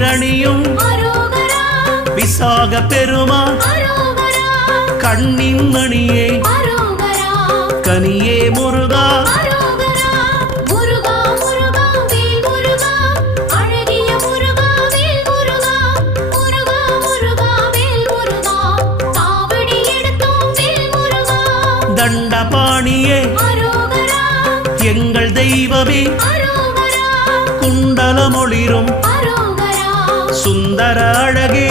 நீரணியும் விசாக பெருமான் கண்ணின் மணியே கனியே முருகா தண்டபாணியே எங்கள் தெய்வமே குண்டலமொளிரும் சுந்தர அழகே